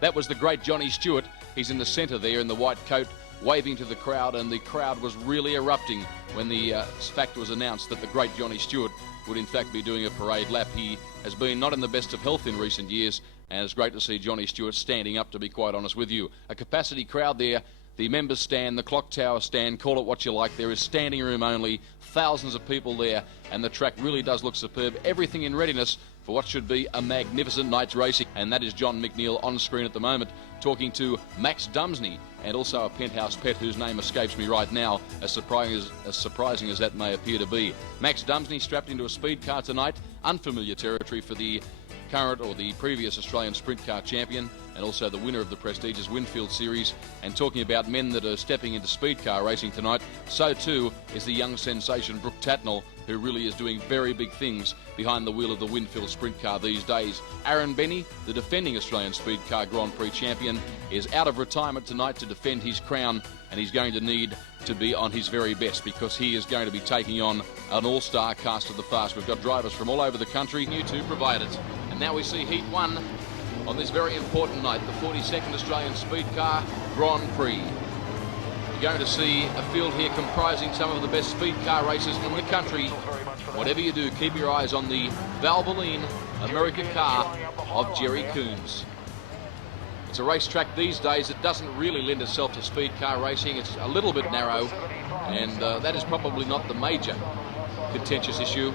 That was the great Johnny Stewart. He's in the centre there in the white coat, waving to the crowd, and the crowd was really erupting when the fact was announced that the great Johnny Stewart would in fact be doing a parade lap. He has been not in the best of health in recent years, and it's great to see Johnny Stewart standing up, to be quite honest with you. A capacity crowd there, the members stand, the clock tower stand, call it what you like. There is standing room only, thousands of people there, and the track really does look superb. Everything in readiness for what should be a magnificent night's racing. And that is John McNeil on screen at the moment, talking to Max Dumsney, and also a penthouse pet whose name escapes me right now, as surprising as that may appear to be. Max Dumsney strapped into a speed car tonight, unfamiliar territory for the current or the previous Australian sprint car champion, and also the winner of the prestigious Winfield Series. And talking about men that are stepping into speed car racing tonight, so too is the young sensation Brooke Tatnell, who really is doing very big things behind the wheel of the Winfield sprint car these days. Aaron Benny, the defending Australian Speed Car Grand Prix champion, is out of retirement tonight to defend his crown, and he's going to need to be on his very best because he is going to be taking on an all-star cast of the fast. We've got drivers from all over the country, new to provide it. And now we see Heat 1 on this very important night, the 42nd Australian Speed Car Grand Prix. You're going to see a field here comprising some of the best speed car racers in the country. Whatever you do, keep your eyes on the Valvoline America car of Jerry Coons. It's a racetrack these days that doesn't really lend itself to speed car racing. It's a little bit narrow, and that is probably not the major contentious issue.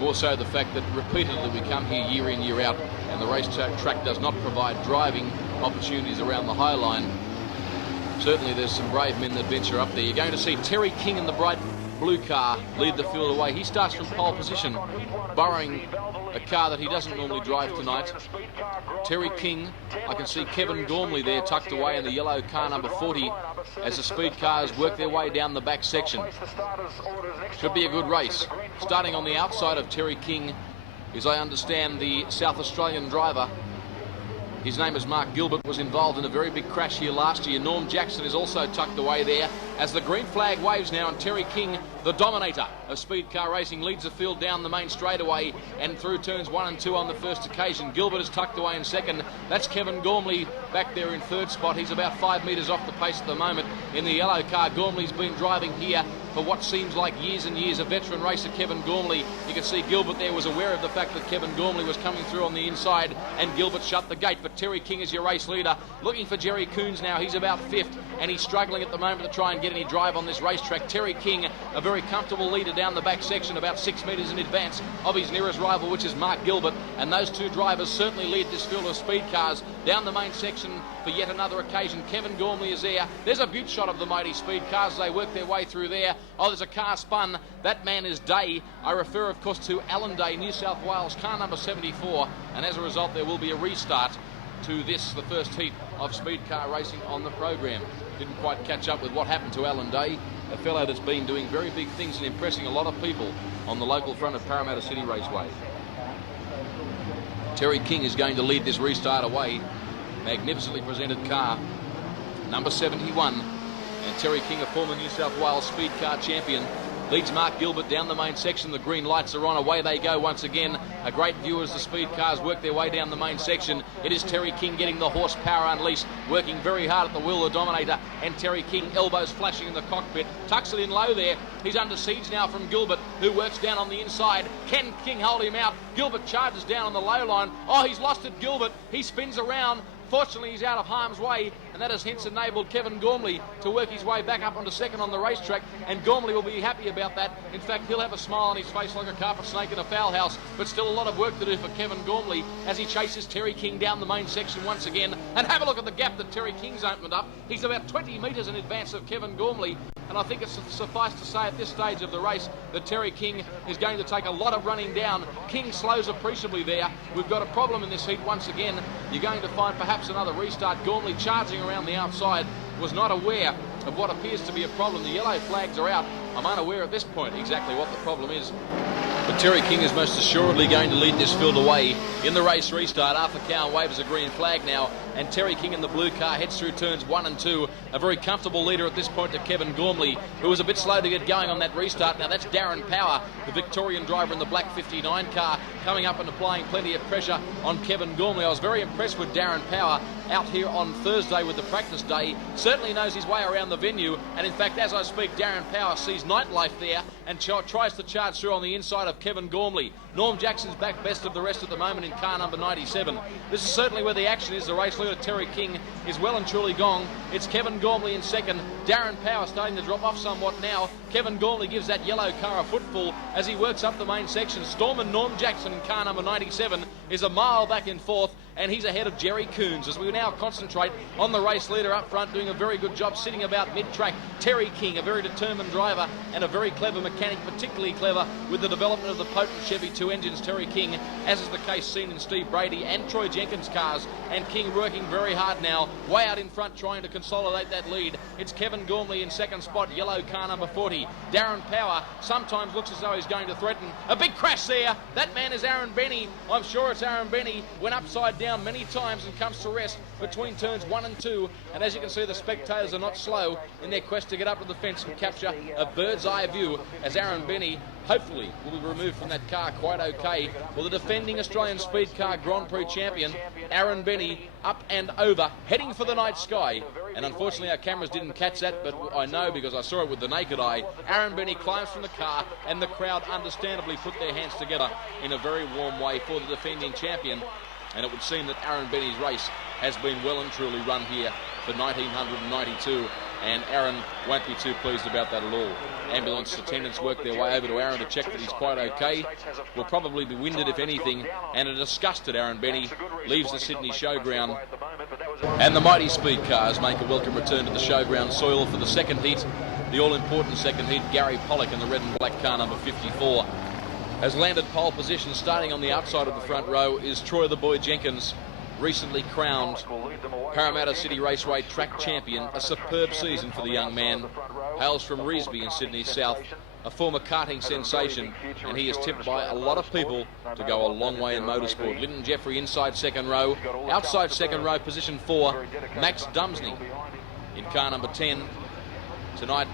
More so the fact that repeatedly we come here year in, year out, and the racetrack does not provide driving opportunities around the High Line. Certainly there's some brave men that venture up there. You're going to see Terry King in the bright blue car lead the field away. He starts from pole position, borrowing a car that he doesn't normally drive tonight. Terry King, I can see Kevin Gormley there tucked away in the yellow car number 40 as the speed cars work their way down the back section. Should be a good race. Starting on the outside of Terry King is, I understand, the South Australian driver. His name is Mark Gilbert, was involved in a very big crash here last year. Norm Jackson is also tucked away there as the green flag waves now, and Terry King, the dominator of speed car racing, leads the field down the main straightaway and through turns 1 and 2 on the first occasion. Gilbert is tucked away in second. That's Kevin Gormley back there in third spot. He's about 5 metres off the pace at the moment in the yellow car. Gormley's been driving here for what seems like years and years. A veteran racer, Kevin Gormley. You can see Gilbert there was aware of the fact that Kevin Gormley was coming through on the inside, and Gilbert shut the gate. But Terry King is your race leader, looking for Jerry Coons now. He's about 5th, and he's struggling at the moment to try and get any drive on this racetrack. Terry King, a very comfortable leader down the back section, about 6 metres in advance of his nearest rival, which is Mark Gilbert. And those two drivers certainly lead this field of speed cars down the main section for yet another occasion. Kevin Gormley is there. There's a beaut shot of the mighty speed cars as they work their way through there. Oh, there's a car spun. That man is Day. I refer, of course, to Alan Day, New South Wales, car number 74. And as a result, there will be a restart to this, the first heat of speed car racing on the program. Didn't quite catch up with what happened to Alan Day, a fellow that's been doing very big things and impressing a lot of people on the local front of Parramatta City Raceway. Terry King is going to lead this restart away. Magnificently presented car, number 71. And Terry King, a former New South Wales speed car champion, leads Mark Gilbert down the main section. The green lights are on. Away they go once again. A great view as the speed cars work their way down the main section. It is Terry King getting the horsepower unleashed, working very hard at the wheel, the dominator. And Terry King, elbows flashing in the cockpit, tucks it in low there. He's under siege now from Gilbert, who works down on the inside. Can King hold him out? Gilbert charges down on the low line. Oh, he's lost it, Gilbert. He spins around. Fortunately, he's out of harm's way, and that has hence enabled Kevin Gormley to work his way back up onto second on the racetrack, and Gormley will be happy about that. In fact, he'll have a smile on his face like a carpet snake in a fowl house, but still a lot of work to do for Kevin Gormley as he chases Terry King down the main section once again. And have a look at the gap that Terry King's opened up. He's about 20 metres in advance of Kevin Gormley, and I think it's suffice to say at this stage of the race that Terry King is going to take a lot of running down. King slows appreciably there. We've got a problem in this heat once again. You're going to find perhaps another restart. Gormley charging around the outside, was not aware of what appears to be a problem. The yellow flags are out. I'm unaware at this point exactly what the problem is. But Terry King is most assuredly going to lead this field away in the race restart. Arthur Cowan waves a green flag now, and Terry King in the blue car heads through turns 1 and 2. A very comfortable leader at this point to Kevin Gormley, who was a bit slow to get going on that restart. Now that's Darren Power, the Victorian driver in the black 59 car, coming up and applying plenty of pressure on Kevin Gormley. I was very impressed with Darren Power out here on Thursday with the practice day. Certainly knows his way around the venue, and in fact, as I speak, Darren Power sees nightlife there and tries to charge through on the inside of Kevin Gormley. Norm Jackson's back best of the rest at the moment in car number 97. This is certainly where the action is. The race leader, Terry King, is well and truly gone. It's Kevin Gormley in second. Darren Power starting to drop off somewhat now. Kevin Gormley gives that yellow car a footfall as he works up the main section. Storm and Norm Jackson in car number 97 is a mile back and forth, and he's ahead of Jerry Coons as we now concentrate on the race leader up front, doing a very good job sitting about mid-track. Terry King, a very determined driver and a very clever mechanic, particularly clever with the development of the potent Chevy 2 engines. Terry King, as is the case seen in Steve Brady and Troy Jenkins' cars, and King working very hard now, way out in front trying to consolidate that lead. It's Kevin Gormley in second spot, yellow car number 40. Darren Power sometimes looks as though he's going to threaten. A big crash there. That man is Aaron Benny. I'm sure it's Aaron Benny. Went upside down many times and comes to rest between turns 1 and 2. And as you can see, the spectators are not slow in their quest to get up to the fence and capture a bird's eye view as Aaron Benny hopefully will be removed from that car quite okay. Well, the defending Australian Speed Car Grand Prix champion, Aaron Benny, up and over, heading for the night sky. And unfortunately our cameras didn't catch that, but I know because I saw it with the naked eye. Aaron Benny climbs from the car, and the crowd understandably put their hands together in a very warm way for the defending champion. And it would seem that Aaron Benny's race has been well and truly run here for 1992, and Aaron won't be too pleased about that at all. Ambulance attendants work their way over to Aaron to check that he's quite okay. Will probably be winded if anything, and a disgusted Aaron Benny leaves the Sydney Showground. And the mighty Speed Cars make a welcome return to the Showground soil for the second heat, the all-important second heat. Gary Pollock in the red and black car number 54 has landed pole position. Starting on the outside of the front row is Troy the Boy Jenkins, recently crowned Parramatta City Raceway track champion. A superb season for the young man. Hails from Revesby in Sydney South, a former karting sensation, and he is tipped by a lot of people to go a long way in motorsport. Lyndon Jeffrey inside second row. Outside second row, position 4, Max Dumsney in car number 10. Tonight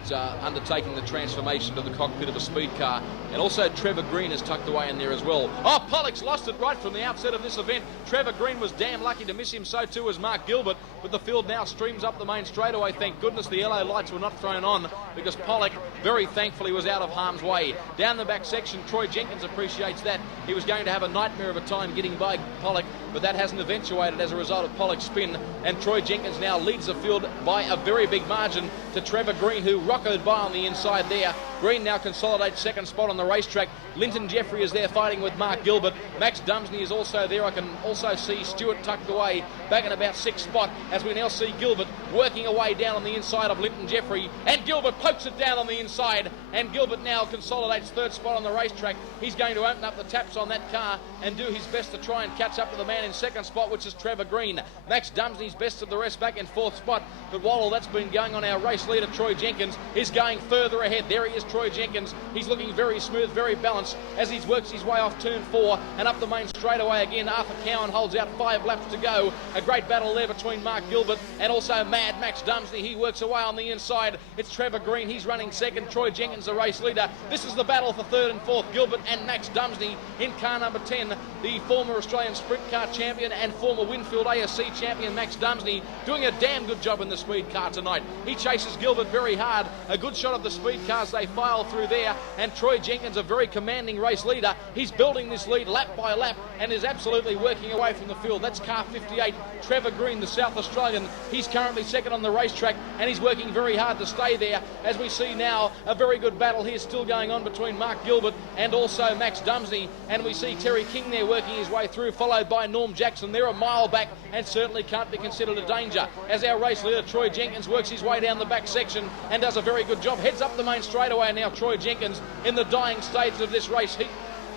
undertaking the transformation to the cockpit of a speed car. And also Trevor Green is tucked away in there as well. Oh, Pollock's lost it right from the outset of this event. Trevor Green was damn lucky to miss him, so too was Mark Gilbert. But the field now streams up the main straightaway. Thank goodness the yellow lights were not thrown on, because Pollock very thankfully was out of harm's way. Down the back section, Troy Jenkins appreciates that. He was going to have a nightmare of a time getting by Pollock, but that hasn't eventuated as a result of Pollock's spin. And Troy Jenkins now leads the field by a very big margin to Trevor Green, who rocketed by on the inside there. Green now consolidates second spot on the racetrack. Linton Jeffrey is there fighting with Mark Gilbert. Max Dumsney is also there. I can also see Stewart tucked away back in about 6th spot as we now see Gilbert working away down on the inside of Linton Jeffrey. And Gilbert pokes it down on the inside, and Gilbert now consolidates 3rd spot on the racetrack. He's going to open up the taps on that car and do his best to try and catch up to the man in 2nd spot, which is Trevor Green. Max Dumsney's best of the rest back in 4th spot. But while all that's been going on, our race leader Troy Jenkins is going further ahead. There he is, Troy Jenkins. He's looking very smooth, very balanced as he works his way off turn 4 and up the main straightaway again. Arthur Cowan holds out 5 laps to go. A great battle there between Mark Gilbert and also Mad Max Dumsney. He works away on the inside. It's Trevor Green. He's running second. Troy Jenkins, the race leader. This is the battle for 3rd and 4th. Gilbert and Max Dumsney in car number 10. The former Australian Sprint Car champion and former Winfield ASC champion Max Dumsney doing a damn good job in the speed car tonight. He chases Gilbert very hard. A good shot of the speed cars. They file through there, and Troy Jenkins, a very commanding race leader. He's building this lead lap by lap and is absolutely working away from the field. That's car 58, Trevor Green, the South Australian. He's currently second on the racetrack, and he's working very hard to stay there. As we see now, a very good battle here still going on between Mark Gilbert and also Max Dumsney, and we see Terry King there working his way through, followed by Norm Jackson. They're a mile back and certainly can't be considered a danger as our race leader Troy Jenkins works his way down the back section and does a very good job. Heads up the main straightaway now, Troy Jenkins, in the dying stages of this race heat.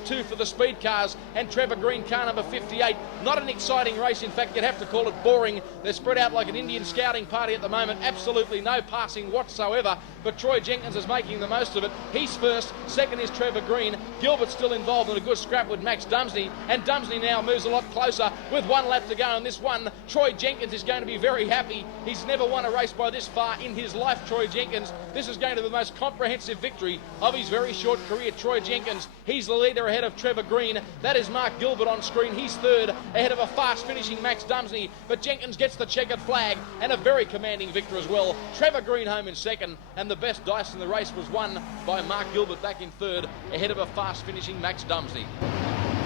2 for the speed cars, and Trevor Green, car number 58. Not an exciting race. In fact, you'd have to call it boring. They're spread out like an Indian scouting party at the moment. Absolutely no passing whatsoever, but Troy Jenkins is making the most of it. He's first. Second is Trevor Green. Gilbert's still involved in a good scrap with Max Dumsney, and Dumsney now moves a lot closer with 1 lap to go on this one. Troy Jenkins is going to be very happy. He's never won a race by this far in his life, Troy Jenkins. This is going to be the most comprehensive victory of his very short career. Troy Jenkins, he's the leader ahead of Trevor Green. That is Mark Gilbert on screen. He's third ahead of a fast finishing Max Dumsney, but Jenkins gets the checkered flag and a very commanding victory as well. Trevor Green home in second, and the best dice in the race was won by Mark Gilbert back in third ahead of a fast finishing Max Dumsney.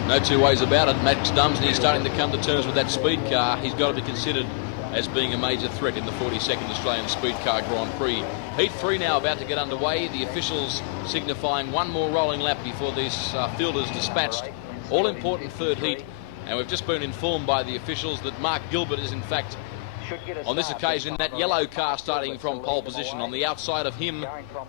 No two ways about it. Max Dumsney is starting to come to terms with that speed car. He's got to be considered as being a major threat in the 42nd Australian Speedcar Grand Prix. Heat 3 now about to get underway. The officials signifying one more rolling lap before these fielders dispatched. All important third heat, and we've just been informed by the officials that Mark Gilbert is in fact on this occasion that yellow car starting from pole position. On the outside of him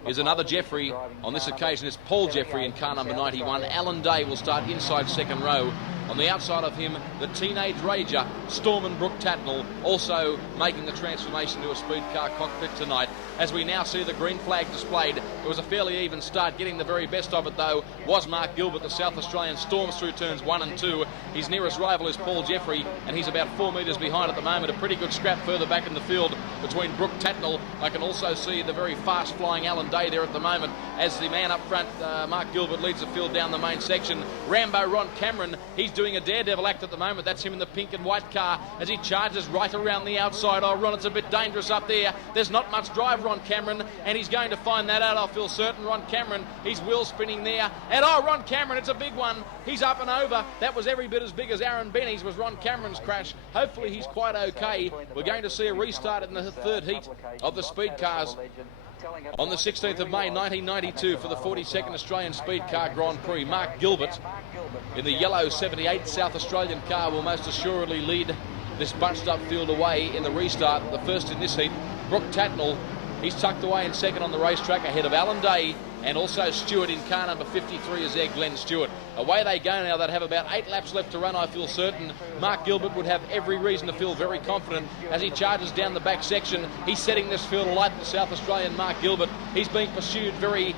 is another Jeffrey. On this occasion it's Paul Jeffrey in car number 91. Alan Day will start inside second row. On the outside of him, the teenage rager, Storm and Brooke Tatnall, also making the transformation to a speed car cockpit tonight. As we now see the green flag displayed, it was a fairly even start. Getting the very best of it, though, was Mark Gilbert. The South Australian storms through turns 1 and 2. His nearest rival is Paul Jeffrey, and he's about 4 metres behind at the moment. A pretty good scrap further back in the field between Brooke Tatnall. I can also see the very fast-flying Alan Day there at the moment, as the man up front, Mark Gilbert, leads the field down the main section. Rambo Ron Cameron, he's doing a daredevil act at the moment. That's him in the pink and white car as he charges right around the outside. Oh, Ron, it's a bit dangerous up there. There's not much drive, Ron Cameron, and he's going to find that out, I feel certain. Ron Cameron, he's wheel spinning there, and oh, Ron Cameron, it's a big one. He's up and over. That was every bit as big as Aaron Benny's was Ron Cameron's crash. Hopefully he's quite okay. We're going to see a restart in the third heat of the speed cars on the 16th of May 1992 for the 42nd Australian Speedcar Grand Prix. Mark Gilbert in the yellow 78 South Australian car will most assuredly lead this bunched up field away in the restart. The first in this heat, Brooke Tatnall, he's tucked away in second on the racetrack ahead of Alan Day, and also Stewart in car number 53 is there, Glenn Stewart. Away they go now. They'd have about 8 laps left to run, I feel certain. Mark Gilbert would have every reason to feel very confident as he charges down the back section. He's setting this field alight, the South Australian Mark Gilbert. He's being pursued very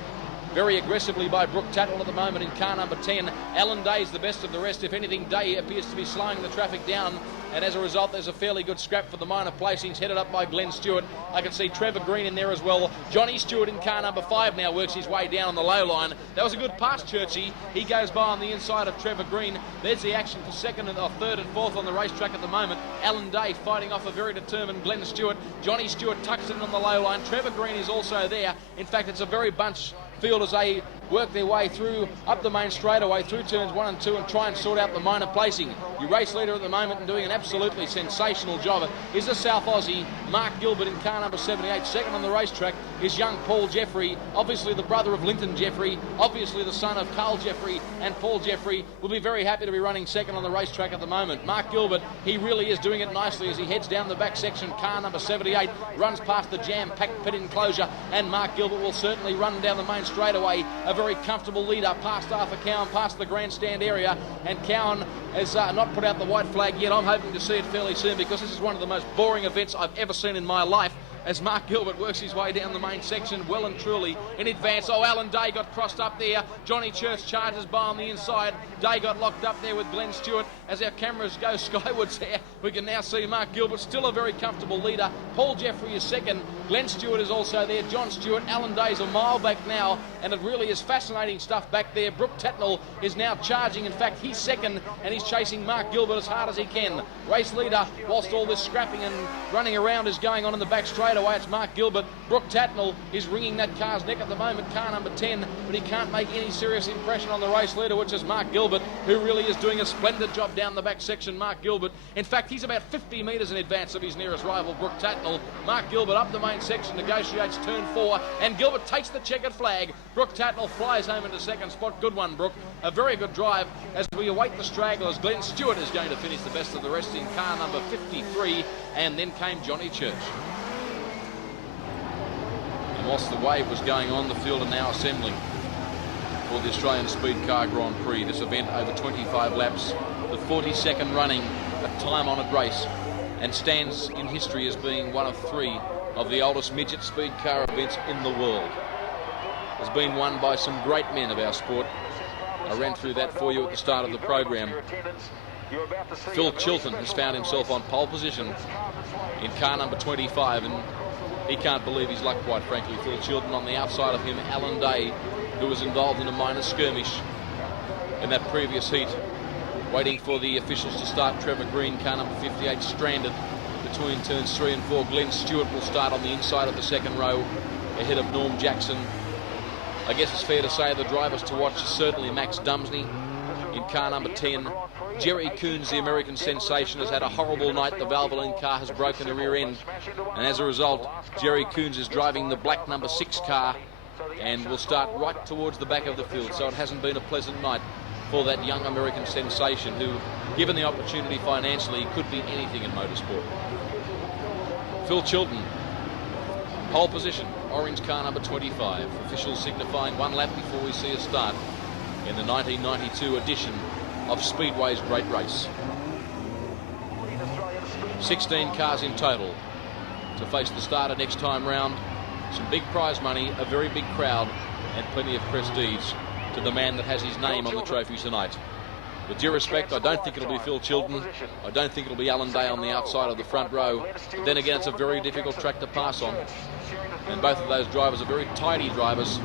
aggressively by Brooke Tatnall at the moment in car number 10. Alan Day's the best of the rest. If anything, Day appears to be slowing the traffic down, and as a result there's a fairly good scrap for the minor placings headed up by Glenn Stewart. I can see Trevor Green in there as well. Johnny Stewart in car number 5 now works his way down on the low line. That was a good pass, Churchy. He goes by on the inside of Trevor Green. There's the action for second and third and fourth on the racetrack at the moment. Alan Day fighting off a very determined Glenn Stewart. Johnny Stewart tucks in on the low line. Trevor Green is also there. In fact, it's a very bunched field as they work their way through up the main straightaway through turns 1 and 2 and try and sort out the minor placing. Your race leader at the moment and doing an absolutely sensational job is the South Aussie Mark Gilbert in car number 78. Second on the racetrack is young Paul Jeffrey, obviously the brother of Linton Jeffrey, obviously the son of Carl Jeffrey, and Paul Jeffrey will be very happy to be running second on the racetrack at the moment. Mark Gilbert, he really is doing it nicely as he heads down the back section. Car number 78 runs past the jam-packed pit enclosure, and Mark Gilbert will certainly run down the main straightaway. A very comfortable leader past Arthur Cowan, past the grandstand area, and Cowan has not put out the white flag yet. I'm hoping to see it fairly soon because this is one of the most boring events I've ever seen in my life, as Mark Gilbert works his way down the main section well and truly in advance. Oh, Alan Day got crossed up there. Johnny Church charges by on the inside. Day got locked up there with Glenn Stewart. As our cameras go skywards there, we can now see Mark Gilbert still a very comfortable leader. Paul Jeffrey is second. Glenn Stewart is also there. John Stewart. Alan Day's a mile back now, and it really is fascinating stuff back there. Brooke Tatnall is now charging. In fact, he's second, and he's chasing Mark Gilbert as hard as he can. Race leader, whilst all this scrapping and running around is going on in the back straightaway, it's Mark Gilbert. Brooke Tatnall is wringing that car's neck at the moment, car number 10, but he can't make any serious impression on the race leader, which is Mark Gilbert, who really is doing a splendid job down the back section. Mark Gilbert, in fact, he's about 50 metres in advance of his nearest rival, Brooke Tatnall. Mark Gilbert up the main section, negotiates turn 4, and Gilbert takes the checkered flag. Brooke Tatnall flies home into second spot. Good one, Brooke. A very good drive as we await the stragglers. Glenn Stewart is going to finish the best of the rest in car number 53, and then came Johnny Church. And whilst the wave was going on, the field are now assembling. for the Australian Speedcar Grand Prix. This event over 25 laps, the 42nd running, a time-honoured race, and stands in history as being one of 3 of the oldest midget speedcar events in the world. Has been won by some great men of our sport. I ran through that for you at the start of the program. Phil Chilton has found himself on pole position in car number 25, and he can't believe his luck, quite frankly. Phil Chilton. On the outside of him, Alan Day, who was involved in a minor skirmish in that previous heat, waiting for the officials to start. Trevor Green, car number 58, stranded between turns 3 and 4. Glenn Stewart will start on the inside of the second row, ahead of Norm Jackson. I guess it's fair to say the drivers to watch is certainly Max Dumsney in car number 10. Jerry Coons, the American sensation, has had a horrible night. The Valvoline car has broken the rear end, and as a result, Jerry Coons is driving the black number 6 car and will start right towards the back of the field. So it hasn't been a pleasant night for that young American sensation who, given the opportunity financially, could be anything in motorsport. Phil Chilton, pole position, orange car number 25. Officials signifying 1 lap before we see a start in the 1992 edition of Speedway's Great Race. 16 cars in total to face the starter next time round. Some big prize money, a very big crowd, and plenty of prestige to the man that has his name on the trophy tonight. With due respect, I don't think it'll be Phil Chilton. I don't think it'll be Alan Day on the outside of the front row. But then again, it's a very difficult track to pass on. And both of those drivers are very tidy drivers.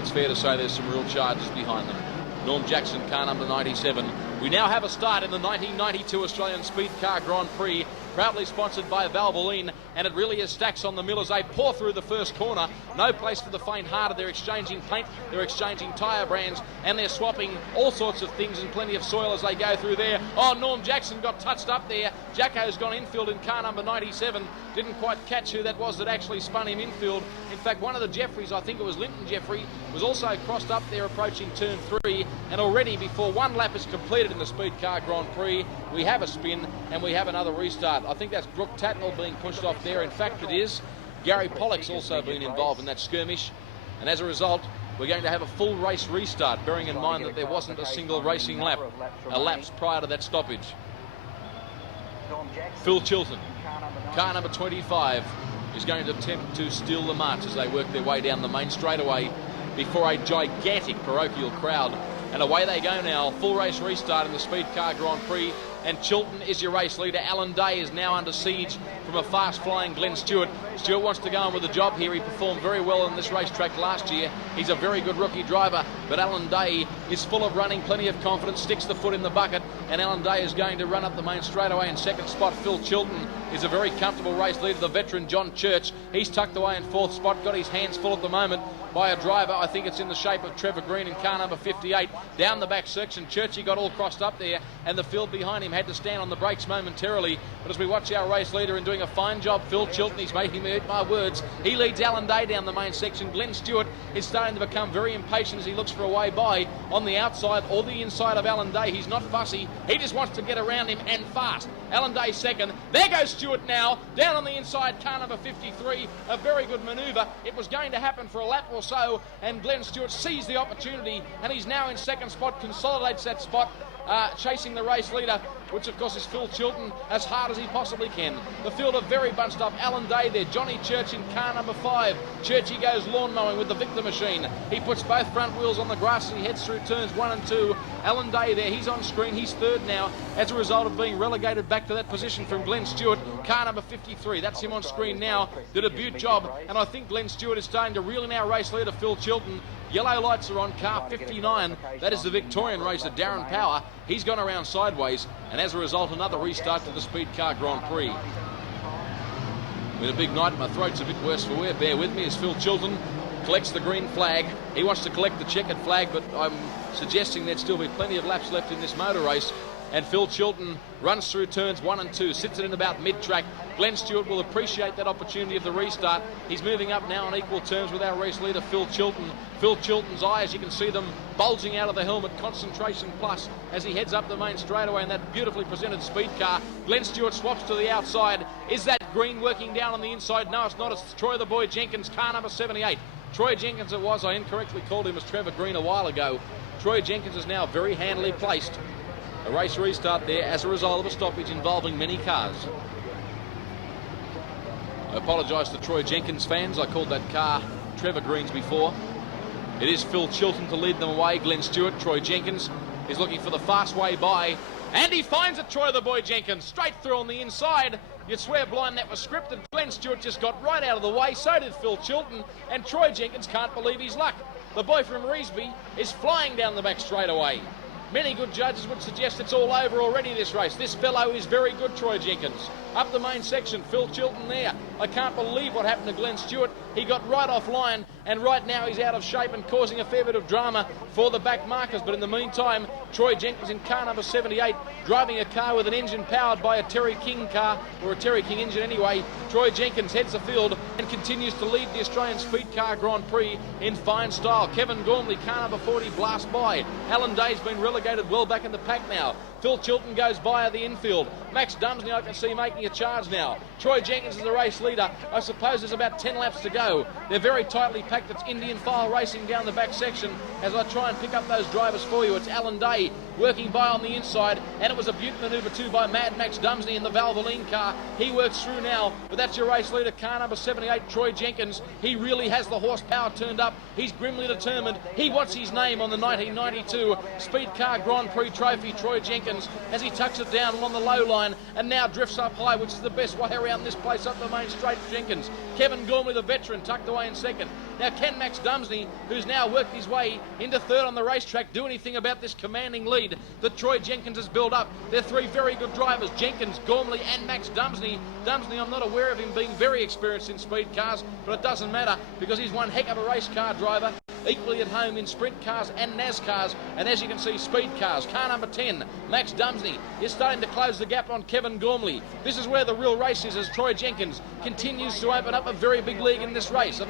It's fair to say there's some real charges behind them. Norm Jackson, car number 97. We now have a start in the 1992 Australian Speedcar Grand Prix, proudly sponsored by Valvoline, and it really is stacks on the mill as they pour through the first corner. No place for the faint-hearted. They're exchanging paint, they're exchanging tyre brands, and they're swapping all sorts of things and plenty of soil as they go through there. Oh, Norm Jackson got touched up there. Jacko's gone infield in car number 97. Didn't quite catch who that was that actually spun him infield. In fact, one of the Jeffreys, I think it was Linton Jeffrey, was also crossed up there approaching turn 3, and already before 1 lap is completed in the Speedcar Grand Prix, we have a spin and we have another restart. I think that's Brooke Tatnell being pushed off there. In fact, it is. Gary Pollock's also been involved in that skirmish, and as a result, we're going to have a full race restart, bearing in mind that there wasn't a single racing lap elapsed prior to that stoppage. Phil Chilton, car number 25, is going to attempt to steal the march as they work their way down the main straightaway before a gigantic parochial crowd. And away they go now. Full race restart in the Speedcar Grand Prix. And Chilton is your race leader. Alan Day is now under siege from a fast-flying Glenn Stewart. Stewart wants to go on with the job here. He performed very well on this racetrack last year. He's a very good rookie driver, but Alan Day is full of running, plenty of confidence, sticks the foot in the bucket, and Alan Day is going to run up the main straightaway in second spot. Phil Chilton is a very comfortable race leader, the veteran John Church. He's tucked away in fourth spot, got his hands full at the moment by a driver. I think it's in the shape of Trevor Green in car number 58. Down the back section, Churchy got all crossed up there, and the field behind him had to stand on the brakes momentarily. But as we watch our race leader and doing a fine job, Phil Chilton, he's making me eat my words. He leads Alan Day down the main section. Glenn Stewart is starting to become very impatient as he looks for a way by on the outside or the inside of Alan Day. He's not fussy. He just wants to get around him, and fast. Alan Day second. There goes Stewart now, down on the inside, car number 53. A very good manoeuvre. It was going to happen for a lap or so, and Glenn Stewart sees the opportunity, and he's now in second spot, consolidates that spot, chasing the race leader, which of course is Phil Chilton, as hard as he possibly can. The field are very bunched up. Alan Day there, Johnny Church in car number 5. Churchy goes lawn mowing with the Victor machine. He puts both front wheels on the grass as he heads through turns 1 and 2. Alan Day there, he's on screen, he's third now as a result of being relegated back to that position from Glenn Stewart, car number 53. That's him on screen now. Did a beaut job, and I think Glenn Stewart is starting to reel in our race leader Phil Chilton. Yellow lights are on car 59. That is the Victorian racer, Darren Power. He's gone around sideways, and as a result, another restart to the Speedcar Grand Prix. With a big night, my throat's a bit worse for wear. Bear with me as Phil Chilton collects the green flag. He wants to collect the checkered flag, but I'm suggesting there'd still be plenty of laps left in this motor race. and Phil Chilton runs through turns 1 and 2, sits it in about mid-track. Glenn Stewart will appreciate that opportunity of the restart. He's moving up now on equal terms with our race leader, Phil Chilton. Phil Chilton's eyes, you can see them bulging out of the helmet, concentration plus, as he heads up the main straightaway in that beautifully presented speed car. Glenn Stewart swaps to the outside. Is that green working down on the inside? No, it's not. It's Troy the Boy Jenkins, car number 78. Troy Jenkins it was. I incorrectly called him as Trevor Green a while ago. Troy Jenkins is now very handily placed. A race restart there as a result of a stoppage involving many cars. I apologise to Troy Jenkins fans. I called that car Trevor Green's before. It is Phil Chilton to lead them away. Glenn Stewart, Troy Jenkins is looking for the fast way by. And he finds it, Troy the Boy Jenkins, straight through on the inside. You'd swear blind that was scripted. Glenn Stewart just got right out of the way. So did Phil Chilton. And Troy Jenkins can't believe his luck. The boy from Revesby is flying down the back straightaway. Many good judges would suggest it's all over already, this race. This fellow is very good, Troy Jenkins. Up the main section, Phil Chilton there. I can't believe what happened to Glenn Stewart. He got right offline, and right now he's out of shape and causing a fair bit of drama for the back markers. But in the meantime, Troy Jenkins in car number 78, driving a car with an engine powered by a Terry King car, or a Terry King engine anyway. Troy Jenkins heads the field and continues to lead the Australian Speedcar Grand Prix in fine style. Kevin Gormley, car number 40, blast by. Alan Day's been relegated well back in the pack now. Phil Chilton goes by at the infield. Max Dumsney I can see making a charge now. Troy Jenkins is the race leader. I suppose there's about 10 laps to go. They're very tightly packed. It's Indian file racing down the back section as I try and pick up those drivers for you. It's Alan Day working by on the inside, and it was a beaut manoeuvre too by Mad Max Dumsney in the Valvoline car. He works through now, but that's your race leader, car number 78, Troy Jenkins. He really has the horsepower turned up. He's grimly determined. He wants his name on the 1992 Speedcar Grand Prix trophy, Troy Jenkins, as he tucks it down along the low line and now drifts up high, which is the best way around this place up the main straight. Jenkins. Kevin Gormley, the veteran, tucked away in second. Now can Max Dumsney, who's now worked his way into third on the racetrack, do anything about this commanding lead that Troy Jenkins has built up? They're three very good drivers, Jenkins, Gormley and Max Dumsney. Dumsney, I'm not aware of him being very experienced in speed cars, but it doesn't matter because he's one heck of a race car driver, equally at home in sprint cars and NASCARs, and as you can see, speed cars. Car number 10, Max Dumsney, is starting to close the gap on Kevin Gormley. This is where the real race is as Troy Jenkins continues to open up a very big lead in this race,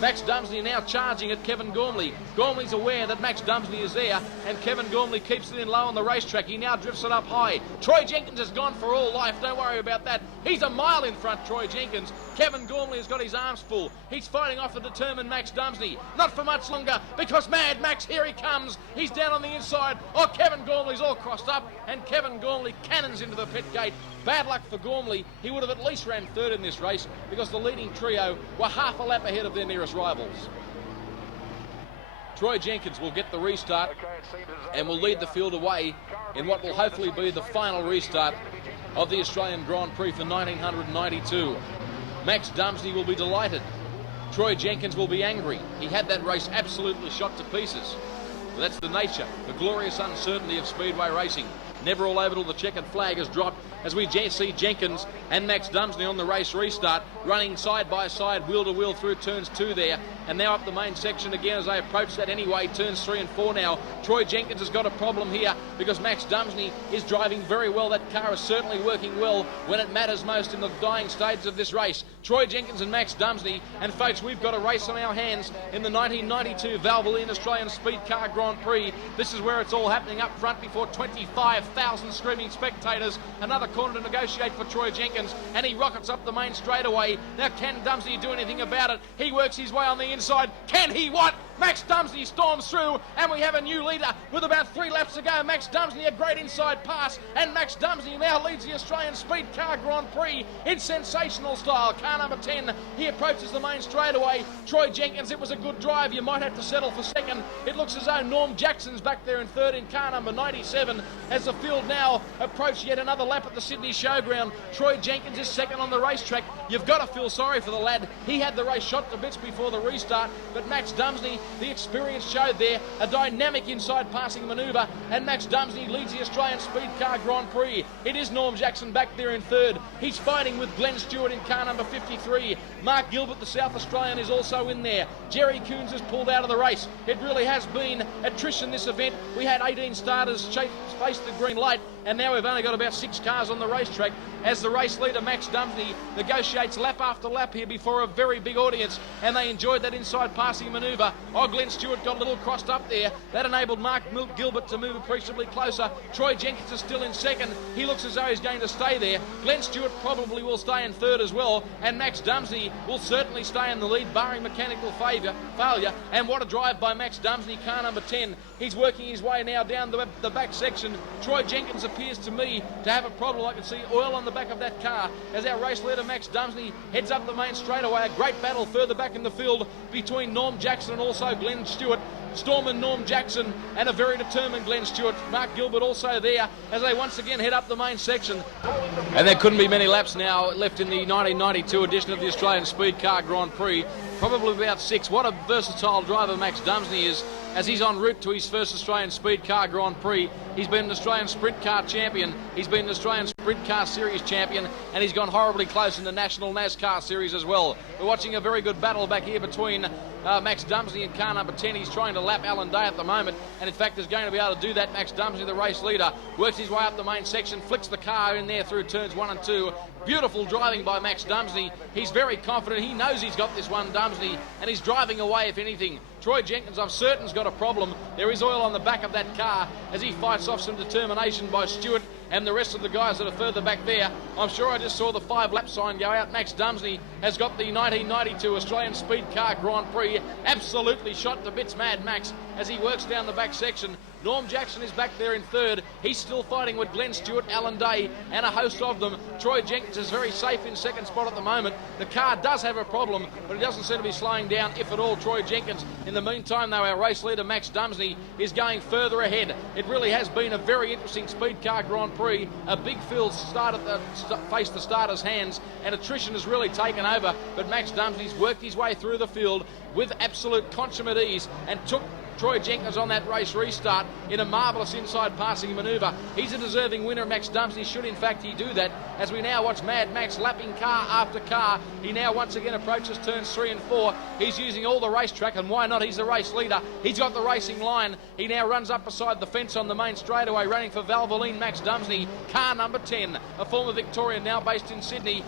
Max Dumsney now charging at Kevin Gormley. Gormley's aware that Max Dumsney is there, and Kevin Gormley keeps it in low on the racetrack. He now drifts it up high. Troy Jenkins has gone for all life. Don't worry about that. He's a mile in front, Troy Jenkins. Kevin Gormley has got his arms full. He's fighting off the determined Max Dumsney. Not for much longer, because Mad Max, here he comes. He's down on the inside. Oh, Kevin Gormley's all crossed up, and Kevin Gormley cannons into the pit gate. Bad luck for Gormley. He would have at least ran third in this race because the leading trio were half a lap ahead of their nearest rivals. Troy Jenkins will get the restart and will lead the field away in what will hopefully be the final restart of the Australian Grand Prix for 1992. Max Dumsney will be delighted. Troy Jenkins will be angry. He had that race absolutely shot to pieces. But that's the nature, the glorious uncertainty of speedway racing. Never all over till the checkered flag is dropped as we see Jenkins and Max Dumsney on the race restart, running side by side, wheel to wheel through turns 2 there, and now up the main section again as they approach that anyway, turns 3 and 4 now. Troy Jenkins has got a problem here because Max Dumsney is driving very well. That car is certainly working well when it matters most in the dying stages of this race. Troy Jenkins and Max Dumsney, and folks, we've got a race on our hands in the 1992 Valvoline Australian Speedcar Grand Prix. This is where it's all happening up front before 25,000 screaming spectators. Another corner to negotiate for Troy Jenkins, and he rockets up the main straightaway. Now can Dumsney do anything about it? He works his way on the inside. Can he what? Max Dumsney storms through, and we have a new leader with about 3 laps to go. Max Dumsney, a great inside pass, and Max Dumsney now leads the Australian Speedcar Grand Prix in sensational style. Car number 10, he approaches the main straightaway. Troy Jenkins, it was a good drive. You might have to settle for second. It looks as though Norm Jackson's back there in third in car number 97 as the field now approach yet another lap at the Sydney Showground. Troy Jenkins is second on the racetrack. You've got to feel sorry for the lad. He had the race shot to bits before the restart, but Max Dumsney The experience showed there, a dynamic inside passing manoeuvre, and Max Dumsney leads the Australian Speedcar Grand Prix. It is Norm Jackson back there in third. He's fighting with Glenn Stewart in car number 53. Mark Gilbert, the South Australian, is also in there. Jerry Coons has pulled out of the race. It really has been attrition this event. We had 18 starters face the green light, and now we've only got about 6 cars on the racetrack as the race leader Max Dumsney negotiates lap after lap here before a very big audience, and they enjoyed that inside passing manoeuvre. Oh, Glenn Stewart got a little crossed up there. That enabled Mark Gilbert to move appreciably closer. Troy Jenkins is still in second. He looks as though he's going to stay there. Glenn Stewart probably will stay in third as well, and Max Dumsney will certainly stay in the lead, barring mechanical failure. And what a drive by Max Dumsney, car number 10. He's working his way now down the back section. Troy Jenkins appears to me to have a problem. I can see oil on the back of that car as our race leader Max Dumsney heads up the main straightaway. A great battle further back in the field between Norm Jackson and also Glenn Stewart. Storm and Norm Jackson and a very determined Glenn Stewart. Mark Gilbert also there as they once again head up the main section. And there couldn't be many laps now left in the 1992 edition of the Australian Speedcar Grand Prix. Probably about 6. What a versatile driver Max Dumsney is, as he's en route to his first Australian Speedcar Grand Prix. He's been an Australian Sprint Car champion, he's been an Australian Sprint Car Series champion, and he's gone horribly close in the National NASCAR Series as well. We're watching a very good battle back here between Max Dumsney and car number 10. He's trying to lap Alan Day at the moment, and in fact is going to be able to do that. Max Dumsney, the race leader, works his way up the main section, flicks the car in there through turns 1 and 2. Beautiful driving by Max Dumsney. He's very confident. He knows he's got this one, Dumsney, and he's driving away, if anything. Troy Jenkins, I'm certain, has got a problem. There is oil on the back of that car as he fights off some determination by Stewart and the rest of the guys that are further back there. I'm sure I just saw the 5-lap sign go out. Max Dumsney has got the 1992 Australian Speedcar Grand Prix absolutely shot to bits, Mad Max, as he works down the back section. Norm Jackson is back there in third. He's still fighting with Glenn Stewart, Alan Day, and a host of them. Troy Jenkins is very safe in second spot at the moment. The car does have a problem, but it doesn't seem to be slowing down, if at all, Troy Jenkins. In the meantime, though, our race leader, Max Dumsney, is going further ahead. It really has been a very interesting Speedcar Grand Prix. A big field faced the starters' hands, and attrition has really taken over, but Max Dumsney's worked his way through the field with absolute consummate ease and took Troy Jenkins on that race restart in a marvellous inside passing manoeuvre. He's a deserving winner, Max Dumsney, should in fact he do that, as we now watch Mad Max lapping car after car. He now once again approaches turns 3 and 4. He's using all the racetrack, and why not? He's the race leader. He's got the racing line. He now runs up beside the fence on the main straightaway, running for Valvoline. Max Dumsney, car number 10, a former Victorian now based in Sydney.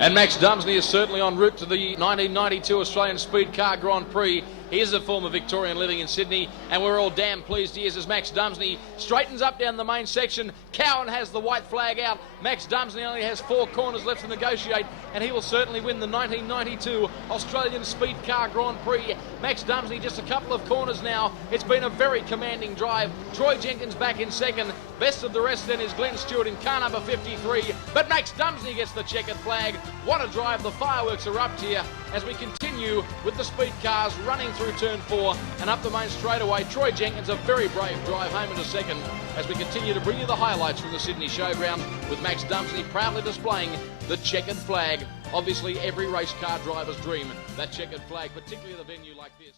And Max Dumsney is certainly en route to the 1992 Australian Speedcar Grand Prix. He is a former Victorian living in Sydney, and we're all damn pleased he is, as Max Dumsney straightens up down the main section. Cowan has the white flag out. Max Dumsney only has 4 corners left to negotiate, and he will certainly win the 1992 Australian Speedcar Grand Prix. Max Dumsney just a couple of corners now. It's been a very commanding drive. Troy Jenkins back in second. Best of the rest then is Glenn Stewart in car number 53, but Max Dumsney gets the checkered flag. What a drive. The fireworks erupt here as we continue with the speed cars running through turn 4 and up the main straightaway. Troy Jenkins, a very brave drive home into second, as we continue to bring you the highlights from the Sydney Showground, with Max Dumsney proudly displaying the checkered flag. Obviously every race car driver's dream, that checkered flag, particularly at a venue like this.